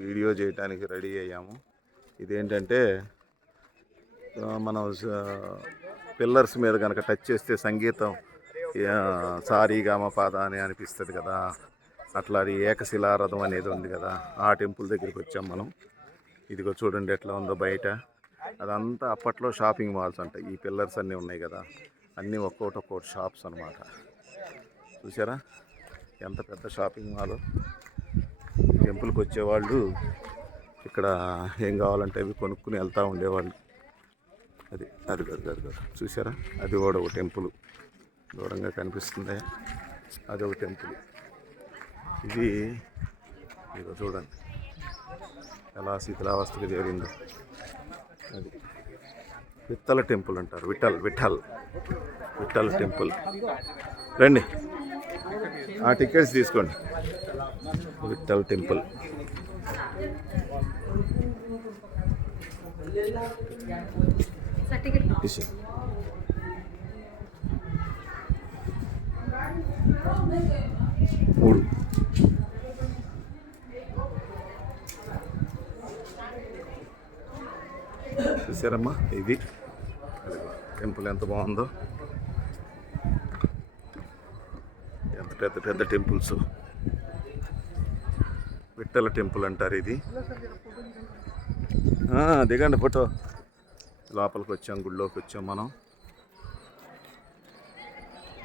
Video చేయడానికి ready అయ్యాము. ఇదేంటంటే మనం పిల్లర్స్ మీద కనుక టచ్ చేస్తే సంగీతం సారీగామపాద అని అనిపిస్తుంది కదా, అట్లా అది ఏకశిలారథం అనేది ఉంది కదా, ఆ టెంపుల్ దగ్గరికి వచ్చాం మనం. ఇదిగో చూడండి ఎట్లా ఉందో బయట. అదంతా అప్పట్లో షాపింగ్ మాల్స్ అంట. ఈ పిల్లర్స్ అన్నీ ఉన్నాయి కదా, అన్నీ ఒక్కొక్కటి షాప్స్ అనమాట. చూసారా ఎంత పెద్ద షాపింగ్ మాల్. ఈ టెంపుల్కి వచ్చేవాళ్ళు ఇక్కడ ఏం కావాలంటే అవి కొనుక్కుని వెళ్తూ ఉండేవాళ్ళు. అది అది అది చూసారా, అది కూడా ఒక టెంపుల్ దూరంగా కనిపిస్తుంది. అదొక టెంపుల్. ఇది ఇదిగో చూడండి ఎలా శిథిలావస్థకు చేరిందో. అది విఠల టెంపుల్ అంటారు. విఠల్ టెంపుల్. రండి, ఆ టికెట్స్ తీసుకోండి. విఠల్ టెంపుల్. మూడు చూసారమ్మా, ఇది టెంపుల్ ఎంత బాగుందో. ఎంత పెద్ద పెద్ద టెంపుల్స్. విఠల టెంపుల్ అంటారు ఇది. దిగండి ఫోటో. లోపలికి వచ్చాం, గుళ్ళోకి వచ్చాం మనం.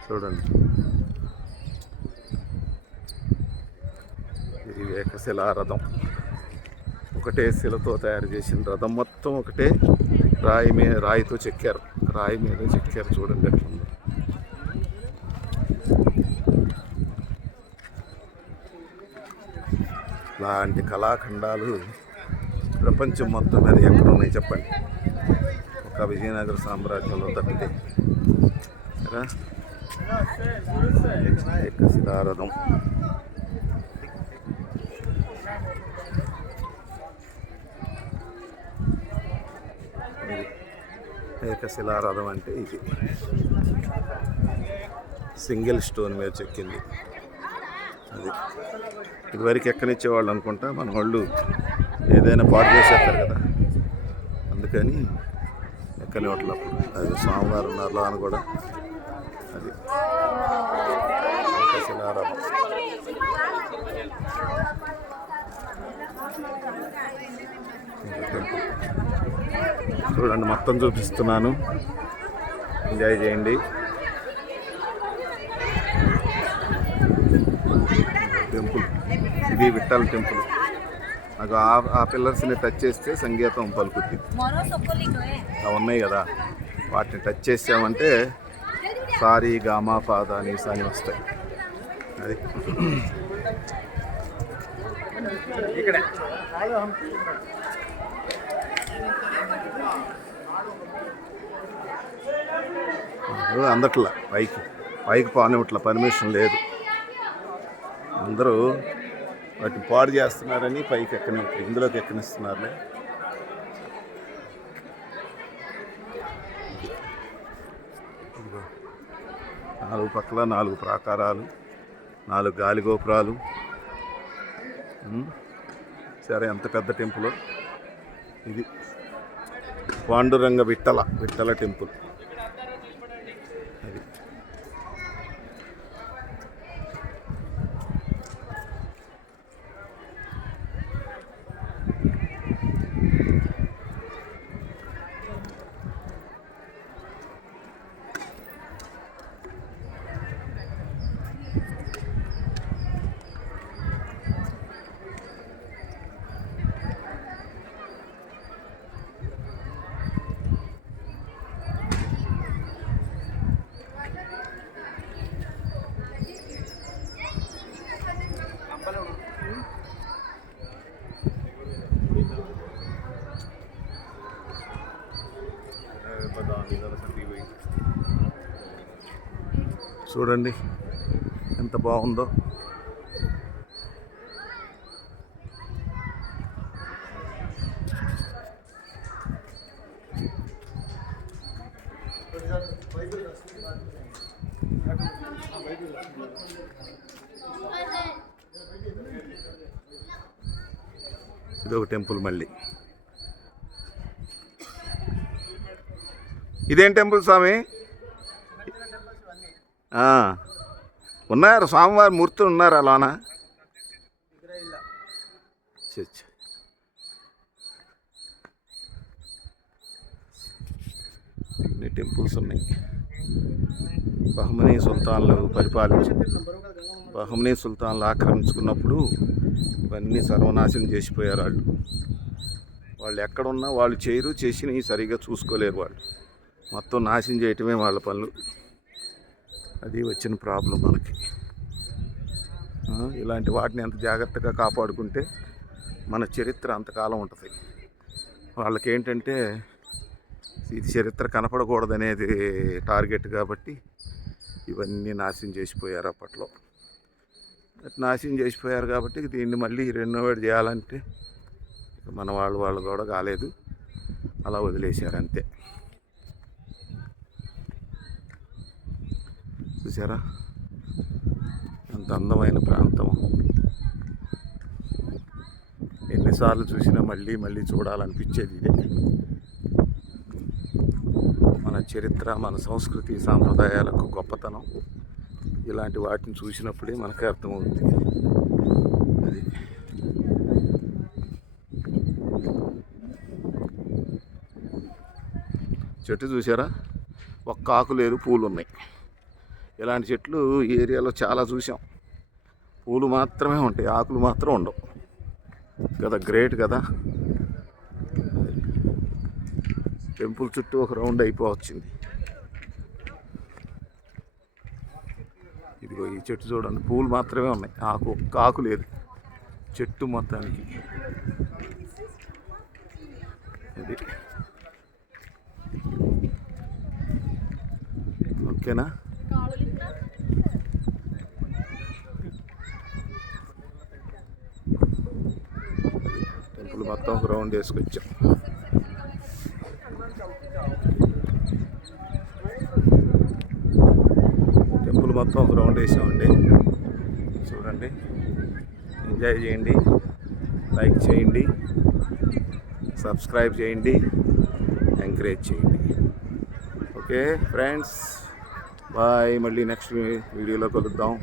చూడండి, ఇది ఏకశిలారథం. ఒకటే శిలతో తయారు చేసిన రథం. మొత్తం ఒకటే రాయితో చెక్కారు. రాయి మీద చెక్కారు. చూడండి ఎట్లుందో. ఇలాంటి కళాఖండాలు ప్రపంచం మొత్తం మీద ఎక్కడ ఉన్నాయి చెప్పండి? ఒక విజయనగర సామ్రాజ్యంలో తప్పితే. ఏకశిలారథం. ఏకశిలారథం అంటే ఇది సింగిల్ స్టోన్ మీద చెక్కింది. అది ఇదివరకు ఎక్కనిచ్చేవాళ్ళు అనుకుంటా, మన వాళ్ళు ఏదైనా పాటు చేసేస్తారు కదా, అందుకని ఎక్కని వాటిలో అది స్వామివారు ఉన్నారులో అని కూడా. అది ఏకశిలారథం. చూడండి, మొత్తం చూపిస్తున్నాను, ఎంజాయ్ చేయండి. టెంపుల్ ఇది విఠల్ టెంపుల్. నాకు ఆ పిల్లర్స్ని టచ్ చేస్తే సంగీతం పలుకుద్ది. అవి ఉన్నాయి కదా, వాటిని టచ్ చేసామంటే సారీ గామా పాద నీసా అని వస్తాయి. అది ఇక్కడ అందట్లా పైకి పోనివ్వట్ల, పర్మిషన్ లేదు. అందరూ వాటిని పాడు చేస్తున్నారని పైకి ఎక్కనివ్వట్లేదు, ఇందులోకి ఎక్కనిస్తున్నారులే. నాలుగు పక్కల 4 ప్రాకారాలు, 4 గాలి గోపురాలు. సరే, ఎంత పెద్ద టెంపుల్ ఇది. పాండురంగ విఠల టెంపుల్. అది చూడండి ఎంత బాగుందో. ఇది ఒక టెంపుల్ మళ్ళీ. ఇదేం టెంపుల్ స్వామి? ఉన్నారు స్వామివారి మూర్తులు ఉన్నారు అలానా? ఇన్ని టెంపుల్స్ ఉన్నాయి. బహమనీ సుల్తాన్లు ఆక్రమించుకున్నప్పుడు ఇవన్నీ సర్వనాశనం చేసిపోయారు వాళ్ళు. వాళ్ళు ఎక్కడున్నా వాళ్ళు చేయరు, చేసినవి సరిగ్గా చూసుకోలేరు. వాళ్ళు మొత్తం నాశనం చేయటమే వాళ్ళ పనులు. అది వచ్చిన ప్రాబ్లం మనకి. ఇలాంటి వాటిని ఎంత జాగ్రత్తగా కాపాడుకుంటే మన చరిత్ర అంతకాలం ఉంటుంది. వాళ్ళకి ఏంటంటే ఇది చరిత్ర కనపడకూడదనేది టార్గెట్ కాబట్టి ఇవన్నీ నాశనం చేసిపోయారు అప్పట్లో. నాశనం చేసిపోయారు కాబట్టి దీన్ని మళ్ళీ రెనోవేట్ చేయాలంటే మన వాళ్ళు కూడా కాలేదు, అలా వదిలేశారు అంతే. చూసారా ఎంత అందమైన ప్రాంతం. ఎన్నిసార్లు చూసినా మళ్ళీ చూడాలనిపించేది ఇదే. మన చరిత్ర, మన సంస్కృతి సాంప్రదాయాలకు గొప్పతనం ఇలాంటి వాటిని చూసినప్పుడే మనకు అర్థమవుతుంది. అది చెట్టు చూసారా, ఒక్క ఆకు లేదు, పూలు ఉన్నాయి. ఇలాంటి చెట్లు ఈ ఏరియాలో చాలా చూసాం. పూలు మాత్రమే ఉంటాయి, ఆకులు మాత్రం ఉండవు కదా. గ్రేట్ కదా. టెంపుల్ చుట్టూ ఒక రౌండ్ అయిపోవచ్చింది. ఇదిగో ఈ చెట్టు చూడండి, పూలు మాత్రమే ఉన్నాయి, ఒక్క ఆకు లేదు చెట్టు మొత్తానికి. ఇది ఓకేనా? టెంపుల్ మొత్తం ఒక రౌండ్ వేసుకొచ్చాం. టెంపుల్ మొత్తం ఒక రౌండ్ వేసామండి. చూడండి, ఎంజాయ్ చేయండి, లైక్ చేయండి, సబ్స్క్రైబ్ చేయండి, ఎంకరేజ్ చేయండి. Okay friends, bye. మళ్ళీ నెక్స్ట్ వీడియోలో కలుద్దాం.